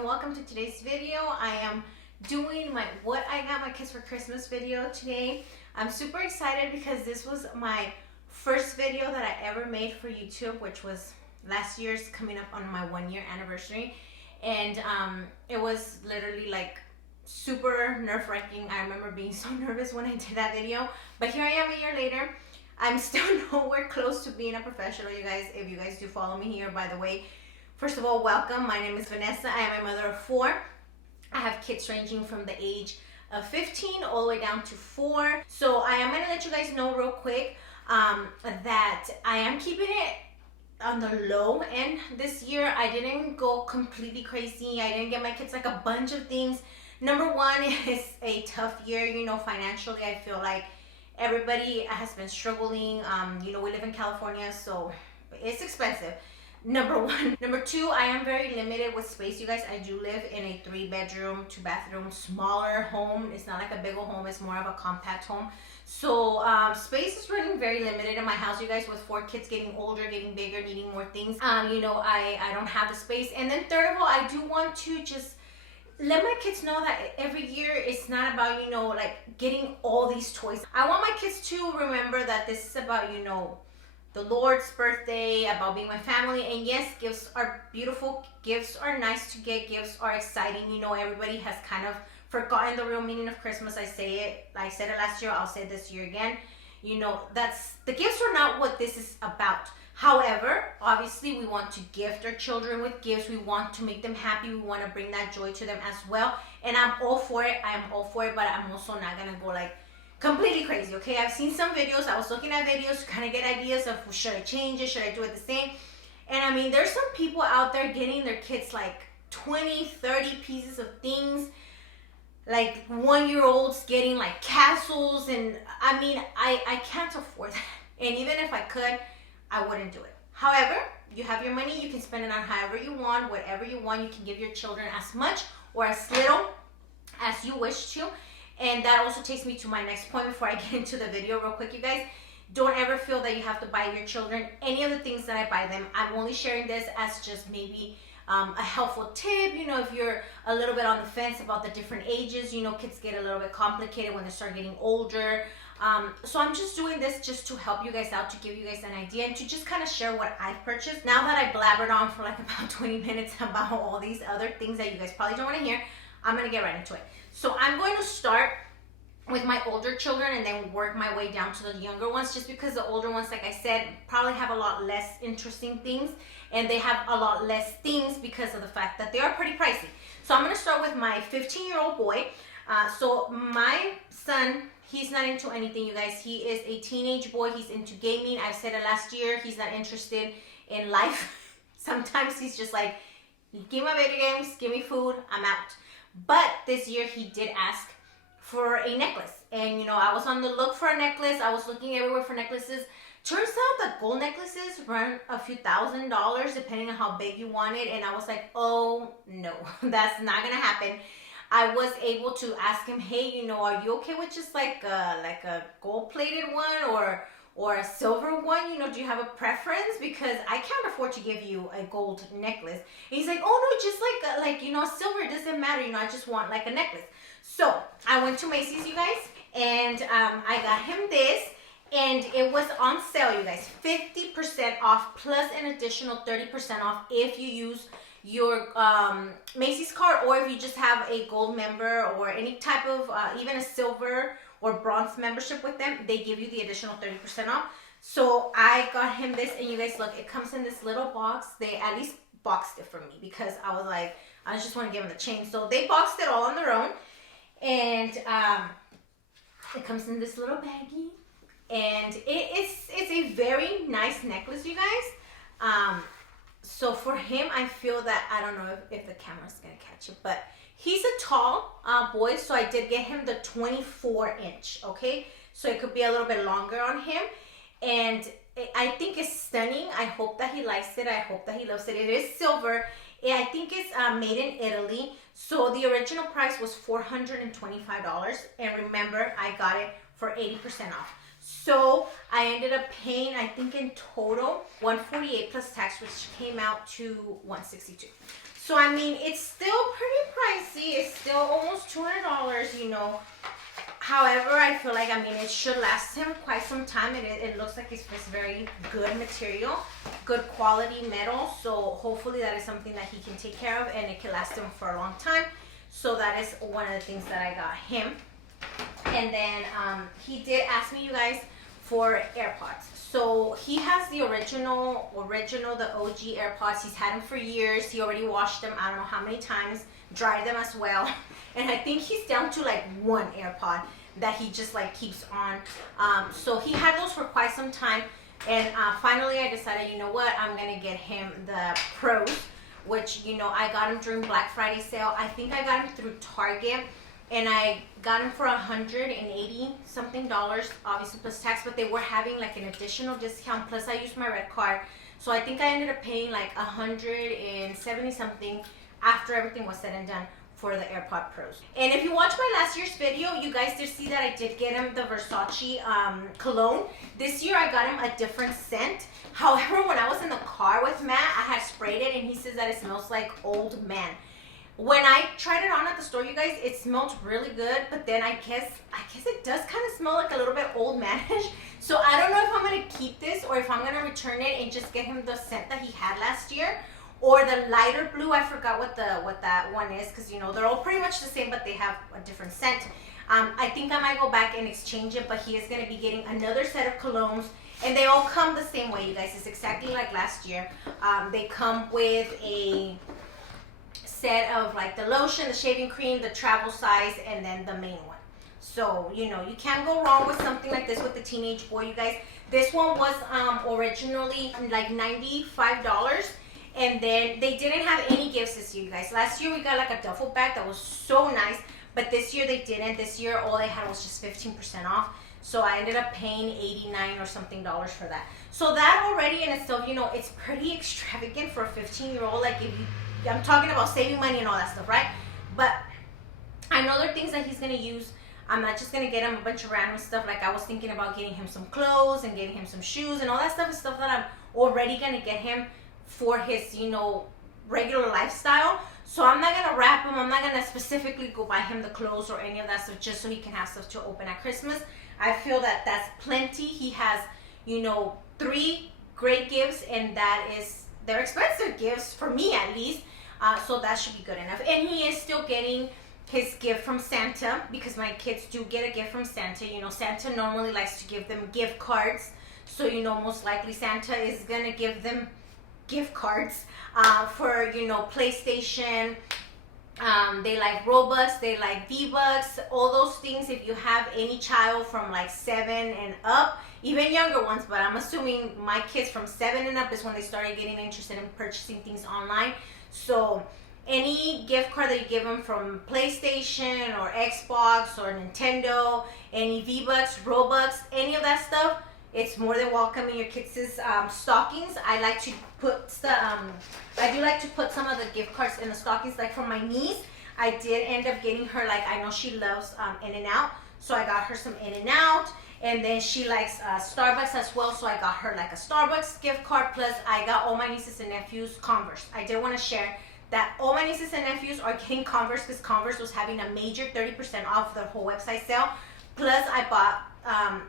and welcome to today's video. I am doing my what I got my kids for Christmas video today. I'm super excited because this was my first video that I ever made for YouTube, which was last year's, coming up on my 1-year anniversary. And it was literally like super nerve-wracking. I remember being so nervous when I did that video, but here I am a year later. I'm still nowhere close to being a professional, you guys. If you guys do follow me here, by the way, first of all, welcome. My name is Vanessa. I am a mother of 4. I have kids ranging from the age of 15 all the way down to 4. So I am going to let you guys know real quick that I am keeping it on the low end this year. I didn't go completely crazy. I didn't get my kids like a bunch of things. Number one is a tough year, you know, financially. I feel like everybody has been struggling. You know, we live in California, so it's expensive. Number one. Number 2, I am very limited with space, you guys. I do live in a 3-bedroom, 2-bathroom, smaller home. It's not like a big old home. It's more of a compact home. So space is running very limited in my house, you guys, with 4 kids getting older, getting bigger, needing more things. You know, I don't have the space. And then third of all, I do want to just let my kids know that every year it's not about, you know, like getting all these toys. I want my kids to remember that this is about, you know, the Lord's birthday, about being with family. And yes, gifts are beautiful, gifts are nice to get, gifts are exciting. You know, everybody has kind of forgotten the real meaning of Christmas. I said it last year, I'll say it this year again. You know, the gifts are not what this is about. However, obviously we want to gift our children with gifts. We want to make them happy. We want to bring that joy to them as well. And I'm all for it. I am all for it, but I'm also not going to go like completely crazy, okay? I've seen some videos. I was looking at videos to kind of get ideas of, should I change it? Should I do it the same? And I mean, there's some people out there getting their kids like 20, 30 pieces of things. Like 1-year-olds getting like castles. And I mean, I can't afford that. And even if I could, I wouldn't do it. However, you have your money. You can spend it on however you want, whatever you want. You can give your children as much or as little as you wish to. And that also takes me to my next point before I get into the video real quick, you guys. Don't ever feel that you have to buy your children any of the things that I buy them. I'm only sharing this as just maybe a helpful tip. You know, if you're a little bit on the fence about the different ages, you know, kids get a little bit complicated when they start getting older. So I'm just doing this just to help you guys out, to give you guys an idea, and to just kind of share what I've purchased. Now that I blabbered on for like about 20 minutes about all these other things that you guys probably don't want to hear, I'm going to get right into it. So I'm going to start with my older children and then work my way down to the younger ones, just because the older ones, like I said, probably have a lot less interesting things, and they have a lot less things because of the fact that they are pretty pricey. So I'm going to start with my 15-year-old boy. So my son, he's not into anything, you guys. He is a teenage boy. He's into gaming. I've said it last year. He's not interested in life. Sometimes he's just like, give me video games, give me food, I'm out. But this year he did ask for a necklace. And you know, I was on the look for a necklace. I was looking everywhere for necklaces. Turns out that gold necklaces run a few $1,000s depending on how big you want it. And I was like, oh no, that's not gonna happen. I was able to ask him, hey, you know, are you okay with just like a gold-plated one or a silver one? You know, do you have a preference? Because I can't afford to give you a gold necklace. And he's like, oh no, just like you know, silver, it doesn't matter. You know, I just want like a necklace. So I went to Macy's, you guys, and I got him this, and it was on sale, you guys. 50% off plus an additional 30% off if you use your Macy's card, or if you just have a gold member or any type of even a silver or bronze membership with them. They give you the additional 30% off. So I got him this, and you guys, look, it comes in this little box. They at least boxed it for me because I was like, I just want to give him the chain. So they boxed it all on their own, and it comes in this little baggie, and it's a very nice necklace, you guys. So for him, I feel that, I don't know if the camera's gonna catch it, but he's a tall boy, so I did get him the 24-inch, okay? So it could be a little bit longer on him, and I think it's stunning. I hope that he likes it. I hope that he loves it. It is silver. I think it's made in Italy. So the original price was $425, and remember, I got it for 80% off. So I ended up paying, I think in total, $148 plus tax, which came out to $162. So I mean, it's still pretty pricey. It's still almost $200, you know. However, I feel like, I mean, it should last him quite some time. It looks like it's very good material, good quality metal. So hopefully that is something that he can take care of and it can last him for a long time. So that is one of the things that I got him. And then he did ask me, you guys, for AirPods. So he has the original, the OG AirPods. He's had them for years. He already washed them, I don't know how many times, dried them as well. And I think he's down to like one AirPod that he just like keeps on. So he had those for quite some time. And finally I decided, you know what, I'm gonna get him the Pros, which, you know, I got him during Black Friday sale. I think I got him through Target. And I got them for $180 something, obviously plus tax, but they were having like an additional discount. Plus I used my red card. So I think I ended up paying like $170 something after everything was said and done for the AirPod Pros. And if you watched my last year's video, you guys did see that I did get him the Versace cologne. This year I got him a different scent. However, when I was in the car with Matt, I had sprayed it and he says that it smells like old man. When I tried it on at the store, you guys, it smelled really good, but then I guess it does kind of smell like a little bit old manish. So I don't know if I'm gonna keep this or if I'm gonna return it and just get him the scent that he had last year, or the lighter blue. I forgot what that one is, because, you know, they're all pretty much the same, but they have a different scent. I think I might go back and exchange it, but he is gonna be getting another set of colognes, and they all come the same way, you guys. It's exactly like last year. They come with a set of like the lotion, the shaving cream, the travel size, and then the main one. So, you know, you can't go wrong with something like this with the teenage boy, you guys. This one was originally like $95, and then they didn't have any gifts this year, you guys. Last year we got like a duffel bag that was so nice, but this year they didn't. This year all they had was just 15% off. So I ended up paying $89 or something for that. So that already in itself, you know, it's pretty extravagant for a 15-year-old. Like, if you, I'm talking about saving money and all that stuff, right? But I know there are things that he's gonna use. I'm not just gonna get him a bunch of random stuff. Like, I was thinking about getting him some clothes and getting him some shoes, and all that stuff is stuff that I'm already gonna get him for his, you know, regular lifestyle. So I'm not gonna wrap him. I'm not gonna specifically go buy him the clothes or any of that stuff just so he can have stuff to open at Christmas. I feel that that's plenty. He has, you know, 3 great gifts, and that is, they're expensive gifts for me at least. So that should be good enough. And he is still getting his gift from Santa, because my kids do get a gift from Santa. You know, Santa normally likes to give them gift cards. So, you know, most likely Santa is gonna give them gift cards for, you know, PlayStation. They like Robux, they like V-Bucks, all those things. If you have any child from like 7 and up, even younger ones, but I'm assuming my kids from 7 and up is when they started getting interested in purchasing things online. So any gift card that you give them from PlayStation or Xbox or Nintendo, any V-Bucks, Robux, any of that stuff, it's more than welcome in your kids' stockings. I like to put I do like to put some of the gift cards in the stockings. Like for my niece, I did end up getting her, like, I know she loves In-N-Out, so I got her some In-N-Out. And then she likes Starbucks as well, so I got her like a Starbucks gift card. Plus I got all my nieces and nephews Converse. I did want to share that all my nieces and nephews are getting Converse, because Converse was having a major 30% off their whole website sale. Plus I bought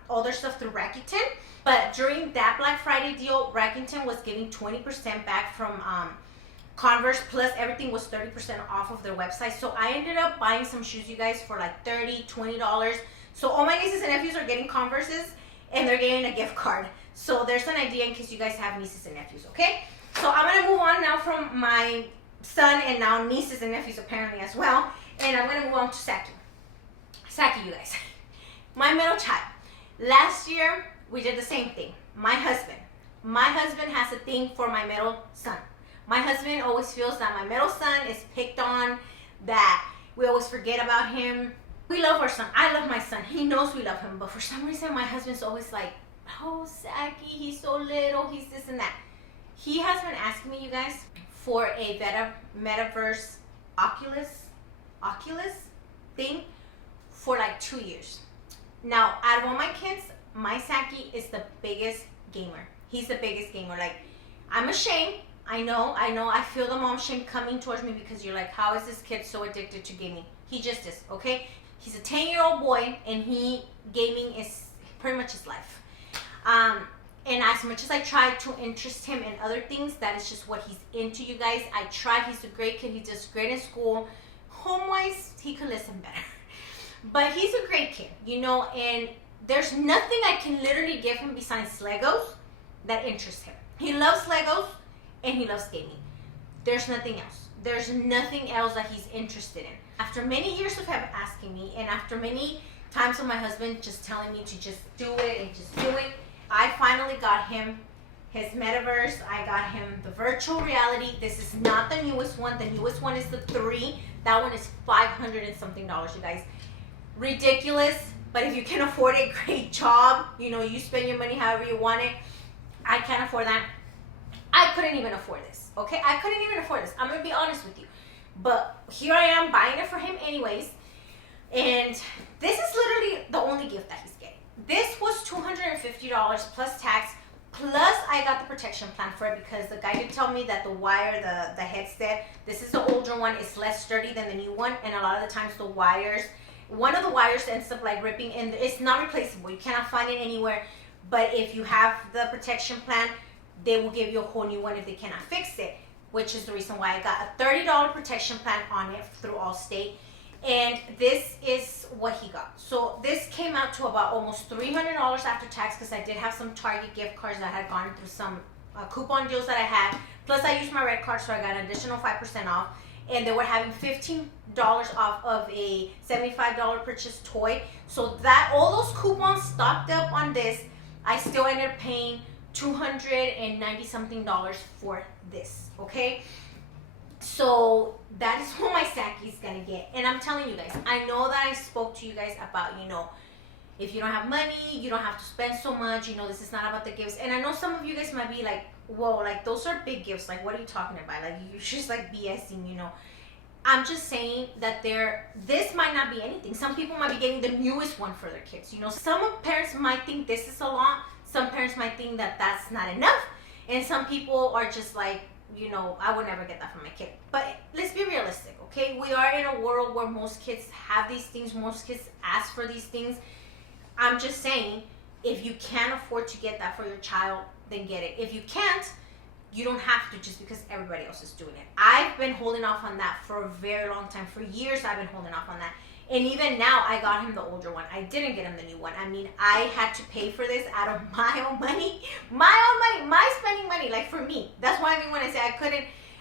all their stuff through Rakuten. But during that Black Friday deal, Rakuten was giving 20% back from Converse, plus everything was 30% off of their website. So I ended up buying some shoes, you guys, for like $30, $20. So all my nieces and nephews are getting Converses, and they're getting a gift card. So there's an idea in case you guys have nieces and nephews, okay? So I'm gonna move on now from my son and now nieces and nephews apparently as well. And I'm gonna move on to Saki. Saki, you guys. My middle child. Last year, we did the same thing. My husband has a thing for my middle son. My husband always feels that my middle son is picked on, that we always forget about him. We love our son. I love my son. He knows we love him. But for some reason, my husband's always like, oh, Saki, he's so little, he's this and that. He has been asking me, you guys, for a metaverse Oculus thing for like 2 years. Now, out of all my kids, my Saki is the biggest gamer. He's the biggest gamer. Like, I'm ashamed I feel the mom shame coming towards me because you're like, how is this kid so addicted to gaming? He just is, okay? He's a 10-year-old boy, and gaming is pretty much his life. And as much as I try to interest him in other things, that is just what he's into, you guys. I try. He's a great kid. He does great in school. Home-wise, he could listen better. But he's a great kid, and there's nothing I can literally give him besides Legos that interests him. He loves Legos, and he loves gaming. There's nothing else. There's nothing else that he's interested in. After many years of him asking me, and after many times of my husband just telling me to just do it and just do it, I finally got him his metaverse. I got him the virtual reality. This is not the newest one. The newest one is the 3. That one is $500 and something, you guys. Ridiculous, but if you can afford it, great job. You spend your money however you want it. I can't afford that. I couldn't even afford this, okay? I couldn't even afford this. I'm going to be honest with you. But here I am buying it for him anyways. And this is literally the only gift that he's getting. This was $250 plus tax, plus I got the protection plan for it because the guy did tell me that the wire, the headset, this is the older one, is less sturdy than the new one, and a lot of the times the wires, one of the wires ends up like ripping, and it's not replaceable. You cannot find it anywhere, but if you have the protection plan, they will give you a whole new one if they cannot fix it, which is the reason why I got a $30 protection plan on it through Allstate. And this is what he got. So this came out to about almost $300 after tax because I did have some Target gift cards that had gone through some coupon deals that I had. Plus I used my red card, so I got an additional 5% off. And they were having $15 off of a $75 purchase toy. So that all those coupons stocked up on this, I still ended up paying $290 something for this, okay? So that is what my Saki's gonna get. And I'm telling you guys, I know that I spoke to you guys about, if you don't have money, you don't have to spend so much, this is not about the gifts. And I know some of you guys might be like, whoa, like those are big gifts. Like, what are you talking about? Like, you're just like BSing, I'm just saying that this might not be anything. Some people might be getting the newest one for their kids. Some parents might think this is a lot. Some parents might think that that's not enough. And some people are just like, I would never get that for my kid. But let's be realistic, okay? We are in a world where most kids have these things. Most kids ask for these things. I'm just saying, if you can't afford to get that for your child, then get it. If you can't, you don't have to just because everybody else is doing it. I've been holding off on that for a very long time. For years, I've been holding off on that. And even now, I got him the older one. I didn't get him the new one. I mean, I had to pay for this out of my own money. My spending money, like for me. That's why when I say I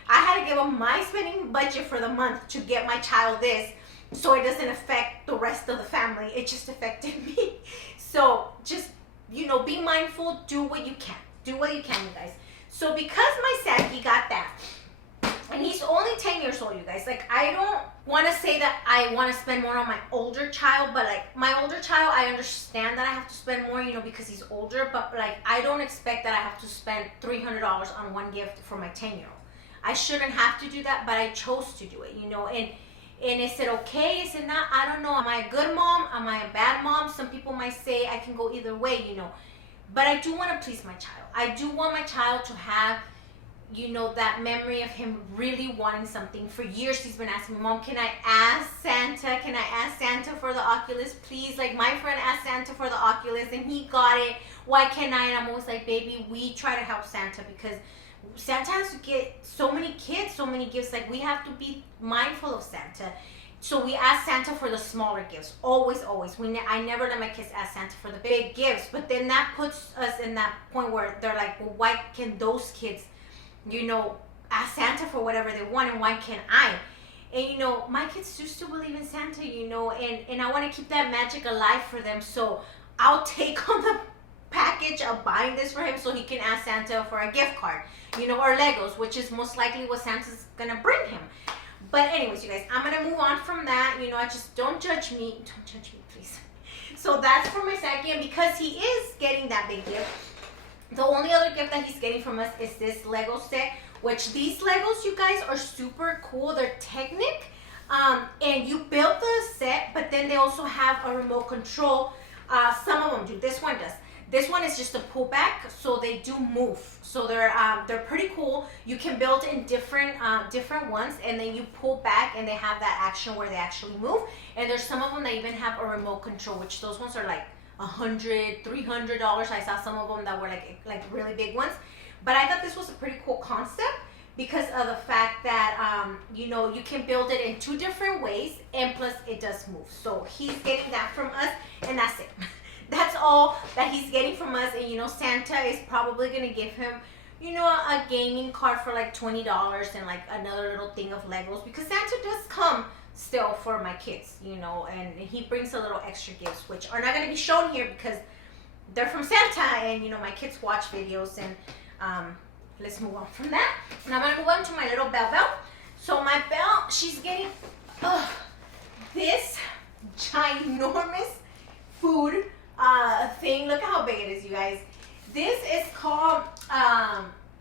had to give him my spending budget for the month to get my child this, so it doesn't affect the rest of the family. It just affected me. So just, be mindful, do what you can. Do what you can, you guys. So because my Saki got that, and he's only 10 years old, you guys. Like, I don't want to say that I want to spend more on my older child, but like my older child, I understand that I have to spend more, because he's older, but like I don't expect that I have to spend $300 on one gift for my 10-year-old. I shouldn't have to do that, but I chose to do it, and is it okay? Is it not? I don't know. Am I a good mom? Am I a bad mom? Some people might say I can go either way, but I do want to please my child. I do want my child to have that memory of him really wanting something. For years, he's been asking me, Mom, can I ask Santa? Can I ask Santa for the Oculus, please? Like, my friend asked Santa for the Oculus, and he got it. Why can't I? And I'm always like, baby, we try to help Santa because Santa has to get so many kids, so many gifts. Like, we have to be mindful of Santa. So we ask Santa for the smaller gifts. Always, always. I never let my kids ask Santa for the big gifts. But then that puts us in that point where they're like, well, why can those kids ask Santa for whatever they want, and why can't I? And my kids do still believe in Santa, and I want to keep that magic alive for them. So I'll take on the package of buying this for him so he can ask Santa for a gift card, or Legos, which is most likely what Santa's gonna bring him. But anyways, you guys, I'm gonna move on from that. I just don't judge me. Don't judge me, please. So that's for my Saki, and because he is getting that big gift, the only other gift that he's getting from us is this Lego set, which these Legos, you guys, are super cool. They're Technic, and you build the set, but then they also have a remote control. Some of them do. This one does. This one is just a pull back, so they do move. So they're pretty cool. You can build in different ones, and then you pull back, and they have that action where they actually move. And there's some of them that even have a remote control, which those ones are like $100, $300. I saw some of them that were like really big ones. But I thought this was a pretty cool concept because of the fact that you know, you can build it in 2 different ways, and plus it does move. So he's getting that from us, and that's it. That's all that he's getting from us. And you know, Santa is probably gonna give him, you know, a gaming card for like $20 and like another little thing of Legos, because Santa does come still for my kids, you know, and he brings a little extra gifts, which are not gonna be shown here because they're from Santa, and you know, my kids watch videos. And let's move on from that. And I'm gonna move on to my little Belle. So my Belle, she's getting this ginormous food thing. Look at how big it is, you guys. This is called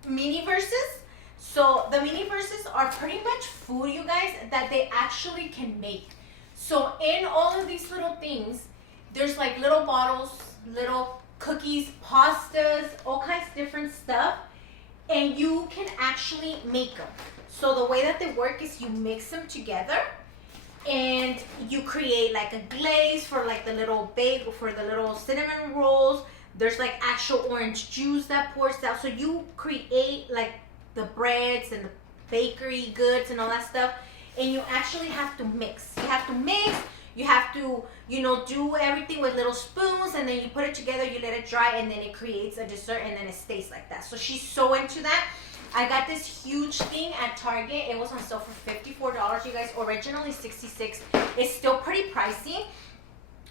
mini verses. So the mini verses are pretty much food, you guys, that they actually can make. So in all of these little things, there's like little bottles, little cookies, pastas, all kinds of different stuff, and you can actually make them. So the way that they work is you mix them together, and you create like a glaze for like the little bagel, for the little cinnamon rolls. There's like actual orange juice that pours out. So you create like the breads and the bakery goods and all that stuff, and you actually have to mix. You have to, you know, do everything with little spoons, and then you put it together, you let it dry, and then it creates a dessert, and then it stays like that. So she's so into that. I got this huge thing at Target. It was on sale for $54, you guys. Originally $66. It's still pretty pricey,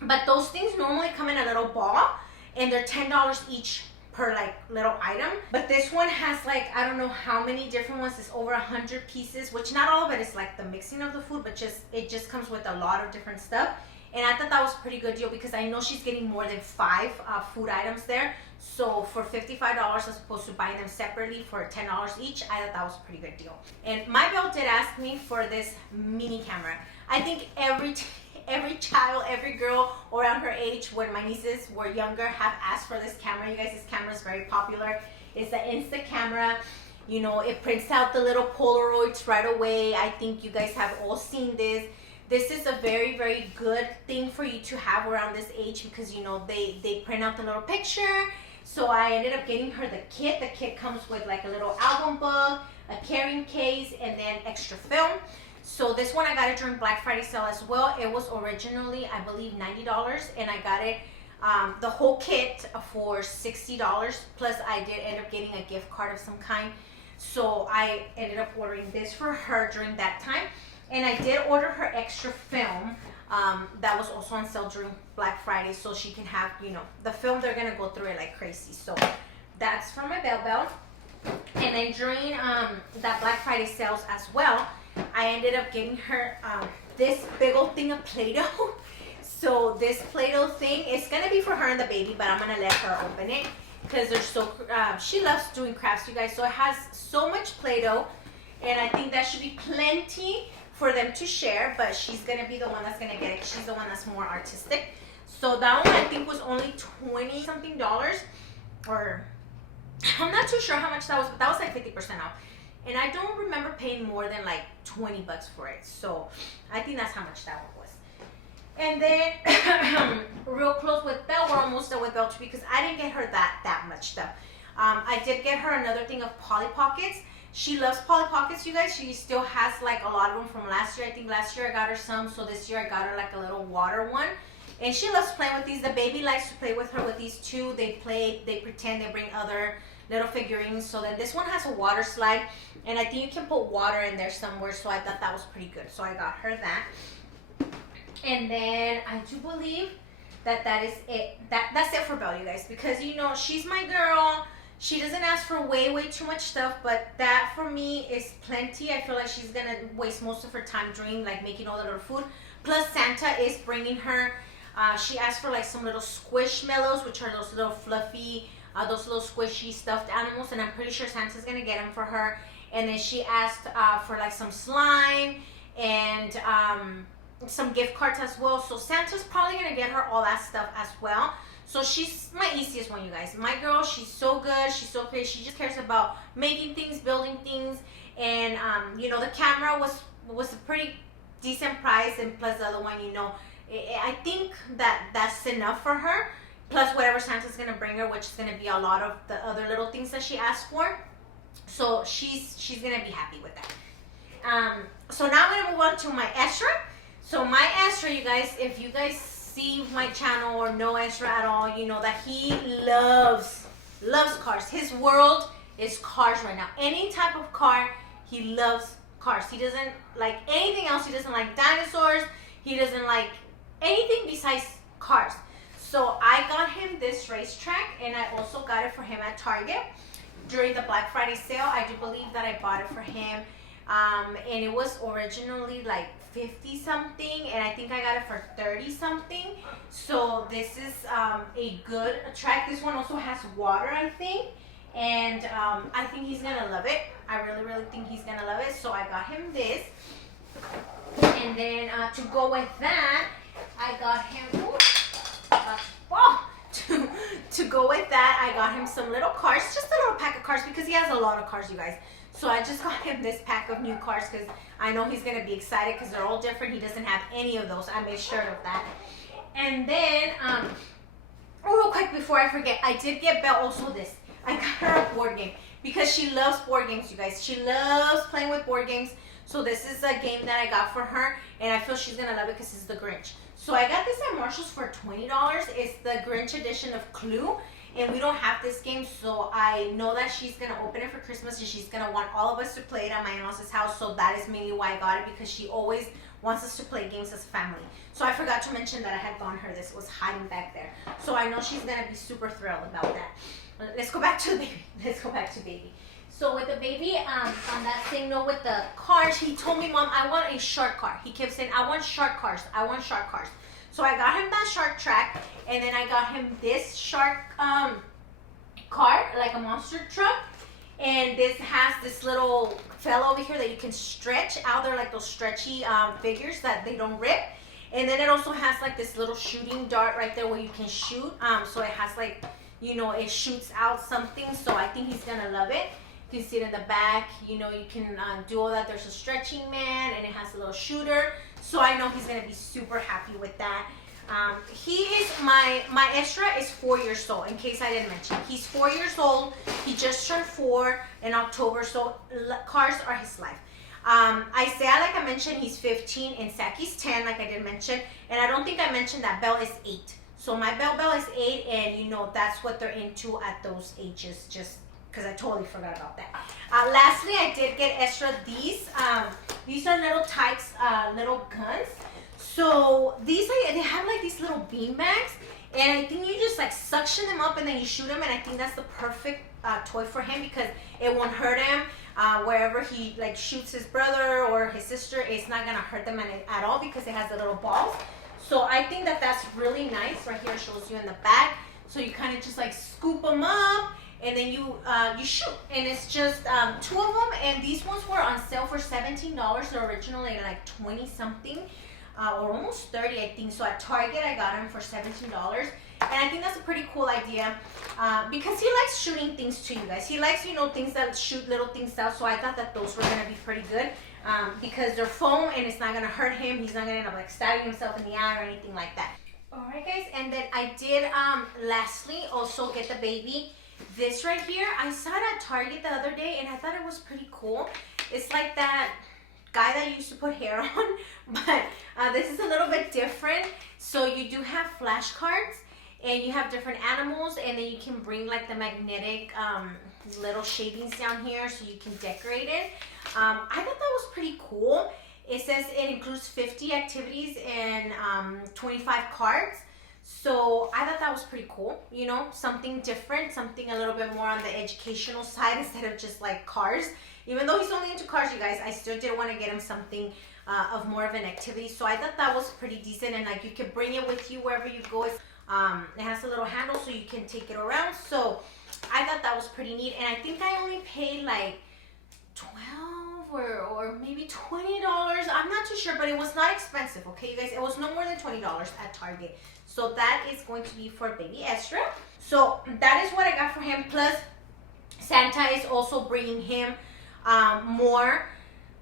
but those things normally come in a little ball, and they're $10 each per like little item. But this one has like, I don't know how many different ones. It's over 100 pieces, which not all of it is like the mixing of the food, but it just comes with a lot of different stuff. And I thought that was a pretty good deal because I know she's getting more than 5 food items there. So for $55 as opposed to buying them separately for $10 each, I thought that was a pretty good deal. And my Belle did ask me for this mini camera. I think every child, every girl around her age, when my nieces were younger, have asked for this camera. You guys, this camera is very popular. It's the Insta camera. You know, it prints out the little Polaroids right away. I think you guys have all seen this. This is a very, very good thing for you to have around this age because, you know, they print out the little picture. So I ended up getting her the kit. The kit comes with like a little album book, a carrying case, and then extra film. So this one I got it during Black Friday sale as well. It was originally, I believe, $90, and I got it the whole kit for $60. Plus I did end up getting a gift card of some kind. So I ended up ordering this for her during that time. And I did order her extra film that was also on sale during Black Friday, so she can have, you know, the film. They're gonna go through it like crazy. So that's for my Belle. And then during that Black Friday sales as well, I ended up getting her this big old thing of Play-Doh. So this Play-Doh thing is gonna be for her and the baby, but I'm gonna let her open it because they're so she loves doing crafts, you guys. So it has so much Play-Doh, and I think that should be plenty for them to share, but she's gonna be the one that's gonna get it. She's the one that's more artistic. So that one I think was only $20 something, or I'm not too sure how much that was, but that was like 50% off. And I don't remember paying more than like $20 for it. So I think that's how much that one was. And then real close with Belle, we're almost done with Belle too because I didn't get her that much stuff. I did get her another thing of Polly Pockets. She loves Polly Pockets, you guys. She still has like a lot of them from last year. I think last year I got her some, so this year I got her like a little water one. And she loves playing with these. The baby likes to play with her with these too. They play, they pretend, they bring other little figurines. So then this one has a water slide, and I think you can put water in there somewhere, so I thought that was pretty good. So I got her that. And then I do believe that is it. That's it for Belle, you guys, because, you know, she's my girl. She doesn't ask for way too much stuff, but that for me is plenty. I feel like she's gonna waste most of her time doing like making all the little food. Plus Santa is bringing her, she asked for like some little squishmallows, which are those little fluffy, those little squishy stuffed animals, and I'm pretty sure Santa's gonna get them for her. And then she asked for like some slime and some gift cards as well. So Santa's probably gonna get her all that stuff as well. So she's my easiest one, you guys. My girl, she's so good. She's so great. She just cares about making things, building things, and you know, the camera was a pretty decent price, and plus the other one, you know, I think that's enough for her. Plus whatever Santa's gonna bring her, which is gonna be a lot of the other little things that she asked for. So she's gonna be happy with that. So now I'm gonna move on to my Estra. So my Estra, you guys, if you guys see my channel or know Estra at all, you know that he loves cars. His world is cars right now. Any type of car, he loves cars. He doesn't like anything else. He doesn't like dinosaurs. He doesn't like anything besides cars. So I got him this racetrack, and I also got it for him at Target during the Black Friday sale. I do believe that I bought it for him, and it was originally like 50 something, and I think I got it for 30 something. So this is a good track. This one also has water, I think, and I think he's gonna love it. I really think he's gonna love it. So I got him this, and then to go with that, I got him to go with that, I got him some little cars, just a little pack of cars, because he has a lot of cars, you guys. So I just got him this pack of new cars because I know he's gonna be excited because they're all different. He doesn't have any of those. I made sure of that. And then real quick before I forget, I did get Belle also this. I got her a board game because she loves board games, you guys. She loves playing with board games. So this is a game that I got for her, and I feel she's gonna love it because it's the Grinch. So I got this at Marshall's for $20. It's the Grinch edition of Clue, and we don't have this game, so I know that she's gonna open it for Christmas, and she's gonna want all of us to play it at my in-laws' house. So that is mainly why I got it, because she always wants us to play games as a family. So I forgot to mention that I had gotten her this. It was hiding back there. So I know she's gonna be super thrilled about that. Let's go back to the baby. Let's go back to baby. So with the baby, on that same note with the cars, he told me, Mom, I want a shark car. He kept saying, I want shark cars. I want shark cars. So I got him that shark track, and then I got him this shark car, like a monster truck. And this has this little fellow over here that you can stretch out. They're like those stretchy figures that they don't rip. And then it also has like this little shooting dart right there where you can shoot. So it has like, you know, it shoots out something. So I think he's gonna love it. You can see it in the back, you know, you can do all that. There's a stretching man, and it has a little shooter. So I know he's gonna be super happy with that. He is, my Estra is 4 years old, in case I didn't mention. He's 4 years old. He just turned 4 in October, so cars are his life. Isaiah, like I mentioned, he's 15, and Saki's 10, like I did mention. And I don't think I mentioned that Belle is 8. So my Belle is 8, and you know, that's what they're into at those ages, just because I totally forgot about that. Lastly, I did get Estra these. These are little Tykes, little guns. So these, they have like these little bean bags, and I think you just like suction them up and then you shoot them, and I think that's the perfect toy for him because it won't hurt him. Wherever he like shoots his brother or his sister, it's not gonna hurt them at all because it has the little balls. So I think that that's really nice. Right here it shows you in the back. So you kind of just like scoop them up, and then you shoot, and it's just 2 of them, and these ones were on sale for $17. They're originally like 20 something, or almost 30, I think. So at Target I got them for $17, and I think that's a pretty cool idea because he likes shooting things too, you guys. He likes, you know, things that shoot little things out. So I thought that those were gonna be pretty good because they're foam and it's not gonna hurt him. He's not gonna end up like stabbing himself in the eye or anything like that. Alright guys, and then I did lastly also get the baby this right here. I saw it at Target the other day, and I thought it was pretty cool. It's like that guy that used to put hair on, but this is a little bit different. So you do have flashcards, and you have different animals, and then you can bring like the magnetic little shavings down here so you can decorate it. I thought that was pretty cool. It says it includes 50 activities and 25 cards. So I thought that was pretty cool, you know, something different, something a little bit more on the educational side instead of just like cars. Even though he's only into cars, you guys, I still did want to get him something of more of an activity. So I thought that was pretty decent, and like you can bring it with you wherever you go. It has a little handle so you can take it around. So I thought that was pretty neat, and I think I only paid like 12 or maybe $20. I'm not too sure, but it was not expensive, okay, you guys? It was no more than $20 at Target. So that is going to be for baby Estra. So that is what I got for him. Plus, Santa is also bringing him more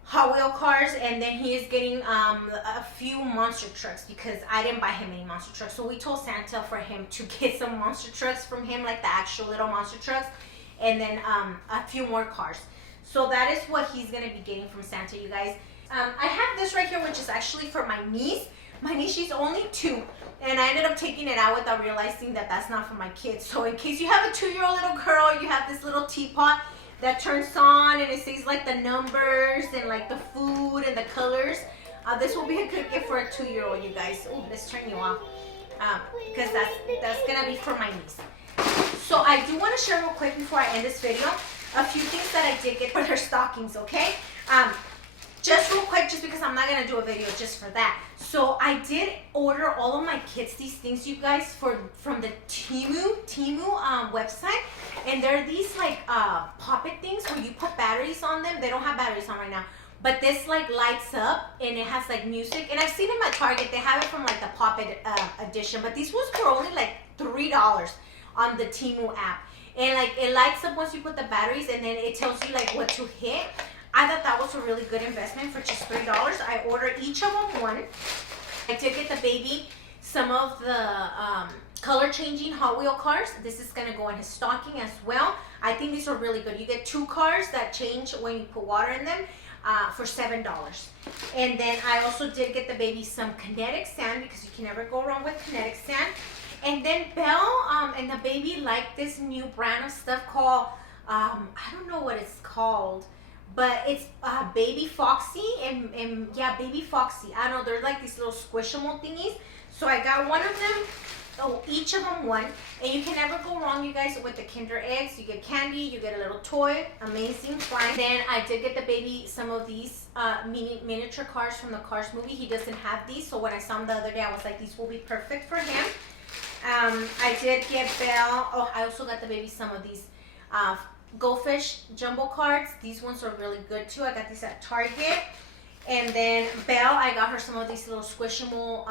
Hot Wheel cars, and then he is getting a few monster trucks because I didn't buy him any monster trucks. So we told Santa for him to get some monster trucks from him, like the actual little monster trucks, and then a few more cars. So that is what he's gonna be getting from Santa, you guys. I have this right here, which is actually for my niece. My niece, she's only 2, and I ended up taking it out without realizing that that's not for my kids. So in case you have a 2-year-old little girl, you have this little teapot that turns on and it says like the numbers and like the food and the colors. This will be a good gift for a 2-year-old, you guys. Oh, let's turn you off because that's gonna be for my niece. So I do want to share real quick before I end this video a few things that I did get for their stockings, okay? Just real quick, just because I'm not gonna do a video just for that. So I did order all of my kids these things, you guys, from the Temu website, and they're these like poppet things where you put batteries on them. They don't have batteries on right now, but this like lights up and it has like music. And I've seen them at Target. They have it from like the poppet edition, but these ones were only like $3 on the Temu app, and like it lights up once you put the batteries, and then it tells you like what to hit. I thought that was a really good investment for just $3. I ordered each of them one. I did get the baby some of the color changing Hot Wheel cars. This is gonna go in his stocking as well. I think these are really good. You get 2 cars that change when you put water in them for $7. And then I also did get the baby some kinetic sand because you can never go wrong with kinetic sand. And then Belle and the baby like this new brand of stuff called, I don't know what it's called, but it's Baby Foxy, and yeah, Baby Foxy. I don't know, they're like these little squishable thingies. So I got one of them, each of them one. And you can never go wrong, you guys, with the Kinder Eggs. You get candy, you get a little toy, amazing, fine. Then I did get the baby some of these miniature cars from the Cars movie. He doesn't have these, so when I saw them the other day, I was like, these will be perfect for him. I did get Belle, I also got the baby some of these Goldfish jumbo cards. These ones are really good too. I got these at Target. And then Belle, I got her some of these little squishable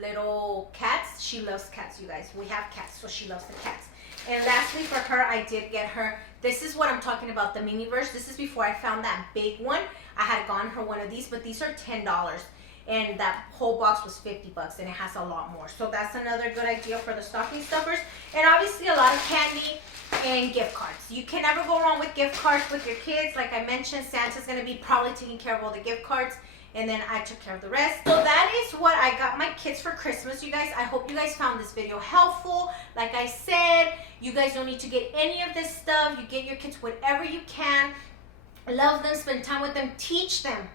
little cats. She loves cats, you guys. We have cats, so she loves the cats. And lastly for her, I did get her, this is what I'm talking about, the mini-verse. This is before I found that big one. I had gotten her one of these, but these are $10. And that whole box was $50, and it has a lot more. So that's another good idea for the stocking stuffers. And obviously a lot of candy and gift cards. You can never go wrong with gift cards with your kids. Like I mentioned, Santa's gonna be probably taking care of all the gift cards, and then I took care of the rest. So that is what I got my kids for Christmas, you guys. I hope you guys found this video helpful. Like I said, you guys don't need to get any of this stuff. You get your kids whatever you can. Love them, spend time with them, teach them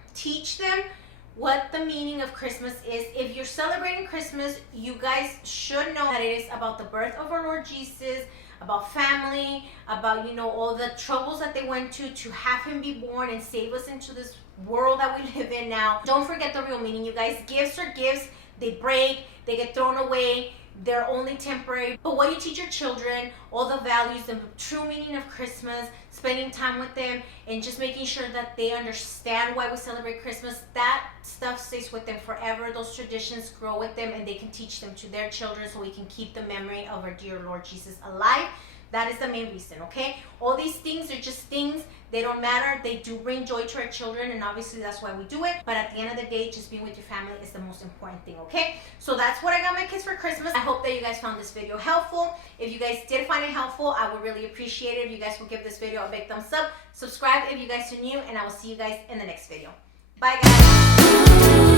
what the meaning of Christmas is. If you're celebrating Christmas, you guys should know that it is about the birth of our Lord Jesus, about family, about, you know, all the troubles that they went to have him be born and save us into this world that we live in now. Don't forget the real meaning, you guys. Gifts are gifts. They break, they get thrown away, they're only temporary. But what you teach your children, all the values, the true meaning of Christmas, spending time with them, and just making sure that they understand why we celebrate Christmas, that stuff stays with them forever. Those traditions grow with them, and they can teach them to their children, so we can keep the memory of our dear Lord Jesus alive. That is the main reason, okay? All these things are just things. They don't matter. They do bring joy to our children, and obviously that's why we do it. But at the end of the day, just being with your family is the most important thing, okay? So that's what I got my kids for Christmas. I hope that you guys found this video helpful. If you guys did find it helpful, I would really appreciate it if you guys will give this video a big thumbs up. Subscribe if you guys are new, and I will see you guys in the next video. Bye, guys.